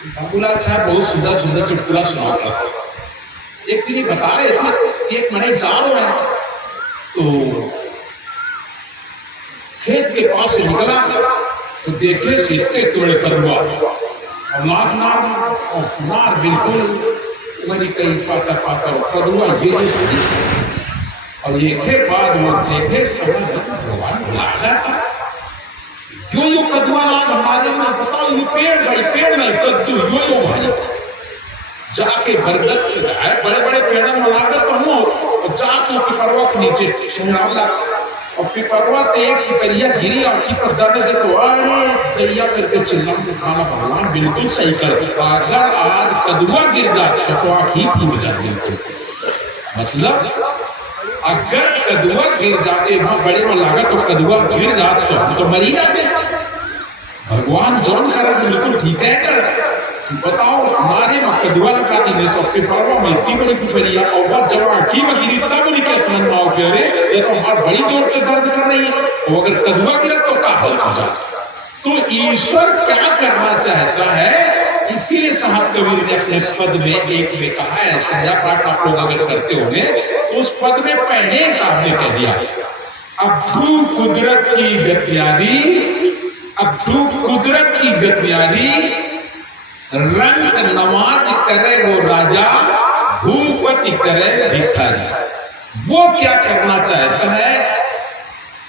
बाबूलाल साहब बहुत सुंदर सुंदर चुटकुला सुनाता था। एक दिन बता रहे थे कि एक मने जा रहे हैं तो खेत के पास से निकला तो देखे सीखते तोड़े करुआ और नार बिल्कुल वही कई पाता पाता करुआ ये और ये बाद वो देखे भगवान लागा था यो कदुआ लाग हमारे में बताओ ये पेड़ नहीं कद्दू यो भाई जाके बरगद है बड़े बड़े पेड़ों में लागत तो हो जाके पिपरवा के नीचे सुनावला और पिपरवा ते एक पिपरिया गिरी आंखी पर दर्द दे तो अरे दैया करके चिल्ला के खाना भगवान बिल्कुल सही कर अगर आज कदुआ गिर जाता तो आंख ही टूट जाती मतलब अगर कदुआ गिर जाते वहां बड़े में लागत तो कदुआ गिर जाते तो मरी जाते भगवान जोन करा तो बिल्कुल ठीक है कर बताओ हमारे में कदुआ लगा दी सबसे परवा में इतनी बड़ी पिपरिया और बात जब आंखी में गिरी तब बोली क्या समझ में आओ कि अरे ये तो हमारे बड़ी जोर पे दर्द कर रही है और अगर कदुआ गिरा तो क्या हाल हो जाता तो ईश्वर क्या करना चाहता है इसीलिए साहब कबीर ने अपने पद में एक में कहा है संध्या पाठ आप लोग अगर करते होंगे तो उस पद में पहले साहब ने कह दिया अब्दू कुदरत की गतियारी अब्दू कुदरत की गतियारी रंग नमाज करे वो राजा भूपति करे भिखारी वो क्या करना चाहता है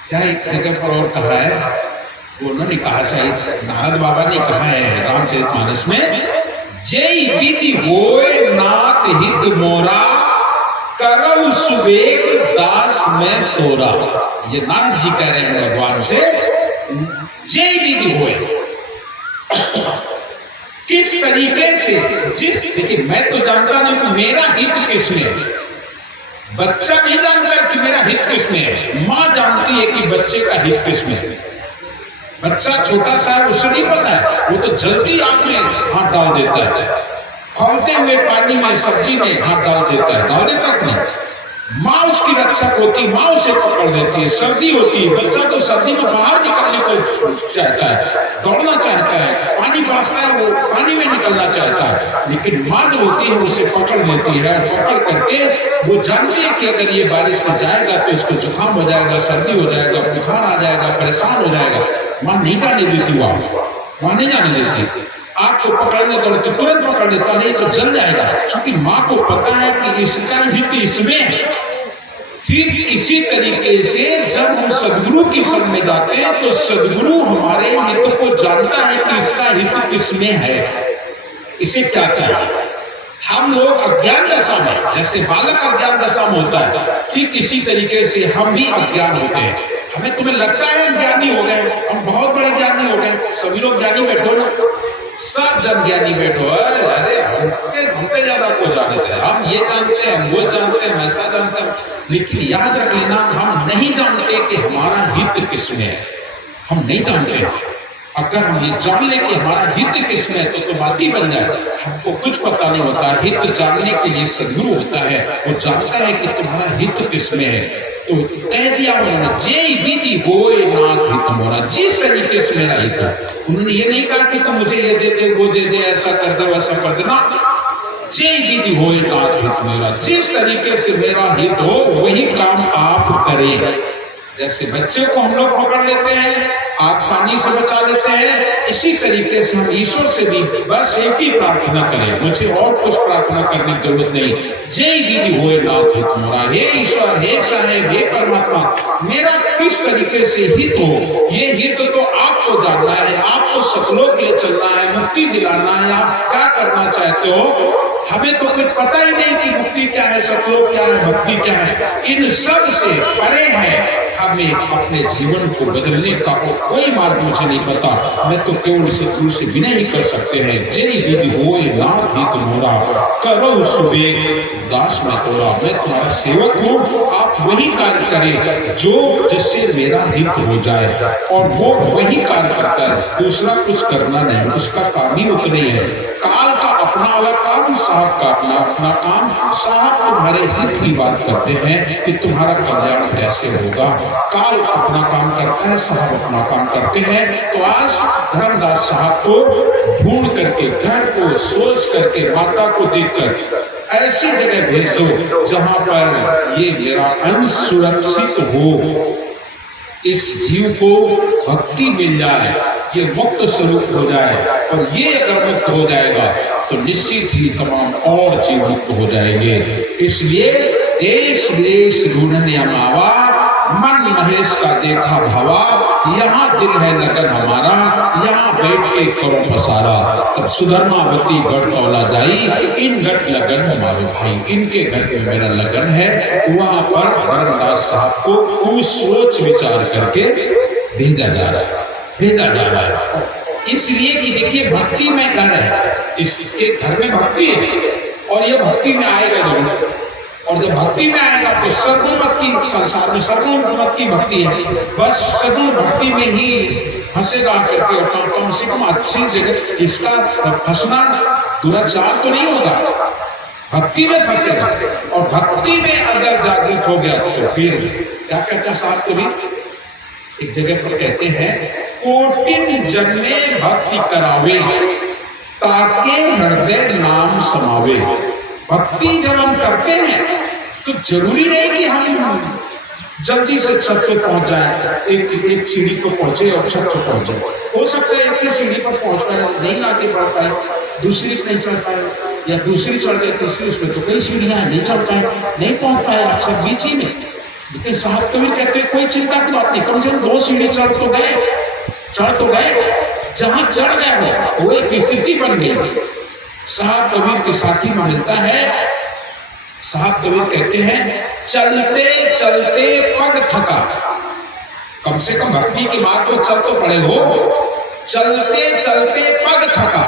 क्या एक जगह पर और कहा है वो उन्होंने कहा शायद नारद बाबा ने कहा है रामचरितमानस में जय विधि होए नाथ हित मोरा करव सुबेग दास में तोरा ये नारद जी कह रहे हैं भगवान से जय विधि होए किस तरीके से जिस देखिए मैं तो जानता नहीं कि मेरा हित किसमें है बच्चा नहीं जानता कि मेरा हित किसमें है माँ जानती है कि बच्चे का हित किसमें है बच्चा छोटा सा है उसे नहीं पता है वो तो जल्दी आग में हाथ डाल देता है खौलते हुए पानी में सब्जी में हाथ डाल देता है डाल देता है नहीं माँ उसकी रक्षक होती माँ उसे पकड़ देती है सर्दी होती है बच्चा तो सर्दी में बाहर निकलने को चाहता है दौड़ना चाहता है पानी बरसता है वो पानी में निकलना चाहता है लेकिन माँ जो होती है उसे पकड़ लेती है पकड़ करके वो जानती है कि अगर ये बारिश में जाएगा तो इसको जुकाम हो जाएगा सर्दी हो जाएगा बुखार आ जाएगा परेशान हो जाएगा माँ नहीं जाने देती वो माँ नहीं जाने देती आग को पकड़ने दौड़ती तुरंत पकड़ लेता नहीं तो जल जाएगा क्योंकि माँ को पता है कि इसका हित इसमें है ठीक इसी तरीके से जब हम सदगुरु की शरण में जाते हैं तो सदगुरु हमारे हित को जानता है कि इसका हित किसमें है इसे क्या चाहिए हम लोग अज्ञान दशा में जैसे बालक अज्ञान दशा में होता है ठीक इसी तरीके से हम भी अज्ञान होते हैं हमें तुम्हें लगता है हम ज्ञानी हो गए हम बहुत बड़े ज्ञानी हो गए सभी लोग ज्ञानी बैठो ना सब जब ज्ञानी बैठो अरे हमसे ज्यादा को जानते हैं हम ये जानते हैं हम वो जानते हैं ऐसा जानते हैं लेकिन याद रख लेना हम नहीं जानते कि हमारा हित किसमें है हम नहीं जानते अगर हम ये जान ले कि हमारा हित किसमें है तो बात ही बन जाए हमको कुछ पता नहीं होता हित जानने के लिए सदगुरु होता है वो जानता है कि तुम्हारा हित किसमें है तो कह दिया उन्होंने जय विधि होए नाथ हित मोरा जिस तरीके से मेरा हित है उन्होंने ये नहीं कहा कि तुम मुझे ये दे दे वो दे दे ऐसा कर दो वैसा कर देना जय विधि होए नाथ हित मेरा जिस तरीके से मेरा हित हो वही काम आप करें जैसे बच्चे को हम लोग पकड़ लेते हैं आग पानी से बचा लेते हैं इसी तरीके से हम ईश्वर से भी बस एक ही प्रार्थना करें मुझे और कुछ प्रार्थना करने की जरूरत नहीं जय विधि होए नाथ हित मोरा हे ईश्वर हे साहेब हे परमात्मा मेरा किस तरीके से हित हो ये हित तो आपको जानना है आपको सतलोक ले चलना है मुक्ति दिलाना है आप क्या करना चाहते हो हमें तो कुछ पता ही नहीं कि मुक्ति क्या है सतलोक क्या है भक्ति क्या है इन सब से परे है हमें अपने जीवन को बदलने का कोई मार्ग मुझे नहीं पता मैं तो केवल सतगुरु से विनय ही कर सकते हैं जय विधि होए नाथ हित मोरा करो सुबेग दास में तोरा मैं तुम्हारा सेवक हूँ आप वही कार्य करें जो जिससे मेरा हित हो जाए और वो वही कार्य करता है दूसरा कुछ करना नहीं उसका काम ही उतना ही है काल का अपना अलग काम, साहब का अपना अपना काम। साहब तुम्हारे हित की बात करते हैं कि तुम्हारा कल्याण कैसे होगा। काल अपना काम करता है, साहब अपना काम करते हैं। तो आज धर्मदास साहब को ढूंढ करके, घर को सोच करके, माता को देखकर ऐसी जगह भेज दो जहां पर ये मेरा अंश सुरक्षित हो, इस जीव को भक्ति मिल जाए, ये मुक्त स्वरूप हो जाए। और ये अगर मुक्त हो जाएगा तो निश्चित ही तमाम और जीव मुक्त हो जाएंगे। इसलिए देश विदेश ढूंढने अमावा, मन महेश का देखा भावा, यहाँ दिल है लगन हमारा, यहाँ बैठ के करो पसारा। तब सुधर्मावती गढ़ कौला जाई, इन गढ़ लगन हमारे भाई, इनके घर में मेरा लगन है। वहां पर धर्मदास साहब को उस सोच विचार करके भेजा जा रहा है। इसलिए कि देखिए भक्ति में घर है, इसके घर में भक्ति है और ये भक्ति में आएगा जरूर। और जब भक्ति में आएगा तो सगुण मत की, संसार में सगुण मत की भक्ति है, बस सगुण भक्ति में ही फंसेगा करके। और कम से कम अच्छी जगह इसका फंसना दुराचार तो नहीं होगा, भक्ति में फंसेगा। और भक्ति में अगर जागृत हो गया तो फिर क्या कहता साहब कभी एक जगह पर कहते हैं, कोटिन जन्मे भक्ति करावे, ताके हृदय नाम समावे। भक्ति जब हम करते हैं तो जरूरी नहीं कि हम जल्दी से छत पे पहुंच जाए, एक सीढ़ी को पहुंचे और छत पे पहुंचे। हो सकता है एक सीढ़ी पर पहुंच पाए, नहीं आगे बढ़ पाए, दूसरी नहीं चढ़ पाए, या दूसरी चढ़ गए तीसरी, उसमें तो कई सीढ़ियां नहीं चढ़ पाए, नहीं पहुंच पाए, आप सब बीच ही में। लेकिन साहब कभी कहते हैं कोई चिंता की बात नहीं, कम से कम 2 सीढ़ी चढ़ तो गए। जहां चढ़ गए वो एक स्थिति बन गई। साहब कबीर के साथी में मिलता है, साहब कबीर कहते हैं, चलते चलते पग थका। कम से कम भक्ति की बात को चल तो पड़े हो। चलते चलते पग थका,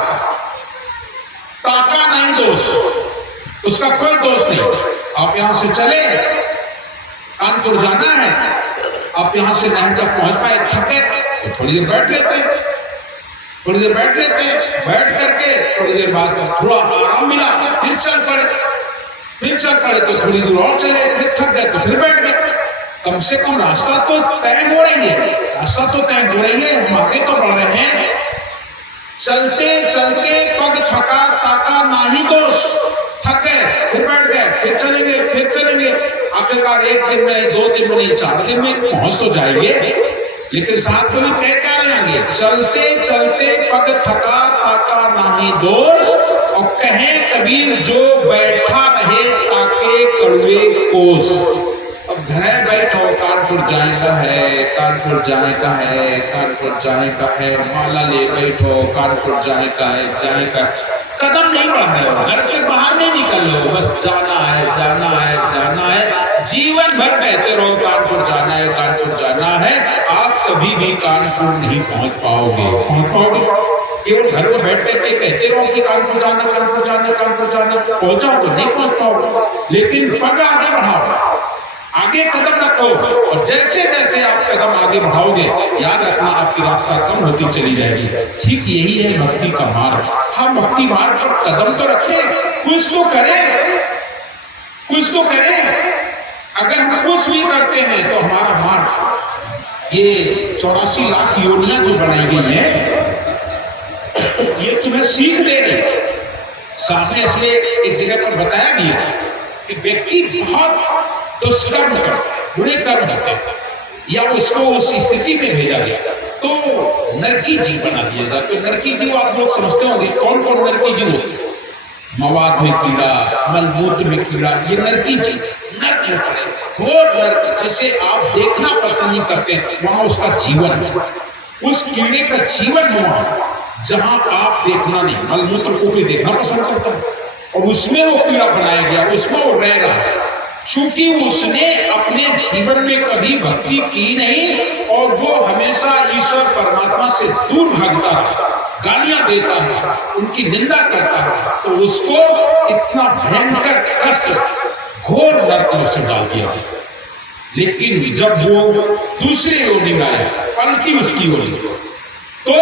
ताका नहीं दोष, उसका कोई दोष नहीं। आप यहां से चले, कानपुर जाना है, आप यहां से नहर तक पहुंच पाए, थके तो थोड़ी देर बैठ बैठ करके थोड़ी देर बाद थोड़ा आराम मिला, फिर चल पड़े तो थोड़ी दूर और चले, फिर थक गए तो फिर बैठ गए। कम से कम रास्ता तो तय हो रही है, हम आगे तो बढ़ रहे हैं। चलते चलते पग थका, ताका नाही दोष, थक गए फिर बैठ गए, फिर चलेंगे। आखिरकार 1 दिन में, 2 दिन में नहीं, 4 दिन में पहुंच तो जाएंगे। लेकिन साथ में कह क्या रहेंगे, चलते चलते पग थका, ताका नाही दोष। और कहे कबीर जो बैठा रहे ताके कड़वे कोस। अब घर बैठो, कानपुर जाने का है, माला ले बैठो, कानपुर जाने का है, कदम नहीं बढ़ रहे हो, घर से बाहर नहीं निकल रहे हो, बस जाना है। जीवन भर कहते रहो कानपुर जाना है, आप कभी भी कानपुर नहीं पहुंच पाओगे। केवल घर में बैठ करके कहते रहो कि कानपुर जाना, पहुंचाओ तो नहीं पहुंच पाओगे। लेकिन पग आगे बढ़ाओ, आगे कदम रखो, और जैसे जैसे आप कदम आगे बढ़ाओगे, याद रखना आपकी रास्ता कम होती चली जाएगी। ठीक यही है भक्ति का मार्ग। हम भक्ति मार्ग पर कदम तो रखें, कुछ तो करें। अगर हम कुछ भी करते हैं तो हमारा मार्ग, ये 84 लाख योनियां जो बनाई गई है, ये तुम्हें सीख दे रही। सामने इसलिए एक जगह पर बताया गया कि व्यक्ति बहुत दुष्कर्म करता है, बुरे कर्म करते हैं, या उसको उस स्थिति में भेजा गया तो नरकी जीव बना दिया जाता। तो नरकी जीव आप लोग समझते होंगे कौन नरकी जीव होते हैं। मवाद में कीड़ा, मलमूत्र में कीड़ा, ये नरकी जीव, नर्क में पड़े, घोर नर्क, जिसे आप देखना पसंद नहीं करते, वहां उसका जीवन है। उस कीड़े का जीवन हुआ जहां आप देखना नहीं, मलमूत्र को भी देखना पसंद करता है, और उसमें वो कीड़ा बनाया गया, उसमें वो रह रहा है। चूंकि उसने अपने जीवन में कभी भक्ति की नहीं, और वो हमेशा ईश्वर परमात्मा से दूर भागता है, गालियां देता है, उनकी निंदा करता है, तो उसको इतना भयंकर कष्ट, घोर नरक में से डाल दिया। लेकिन जब वो दूसरी योनि में आया, पलटी उसकी योनि, तो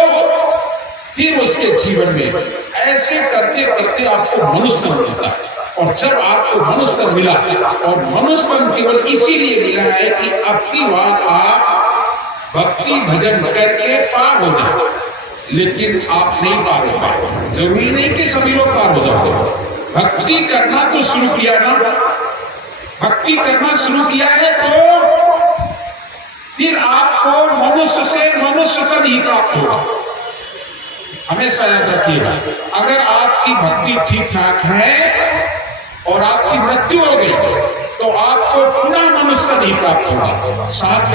फिर उसके जीवन में ऐसे करते करते आपको मनुष्य मिलता है। और जब आपको मनुष्य मिला, और मनुष्य केवल इसीलिए मिला है कि आपकी बात आप भक्ति भजन करके पार हो जाए, लेकिन आप नहीं पार हो पाए। जरूरी नहीं कि सभी लोग पार हो जाते। भक्ति करना तो शुरू किया ना, भक्ति करना शुरू किया है तो फिर आपको मनुष्य से मनुष्यता नहीं प्राप्त होगा। हमेशा याद रखिएगा, अगर आपकी भक्ति ठीक ठाक है और आपकी मृत्यु हो गई तो आपको पुनः मनुष्य नहीं प्राप्त होगा। साथ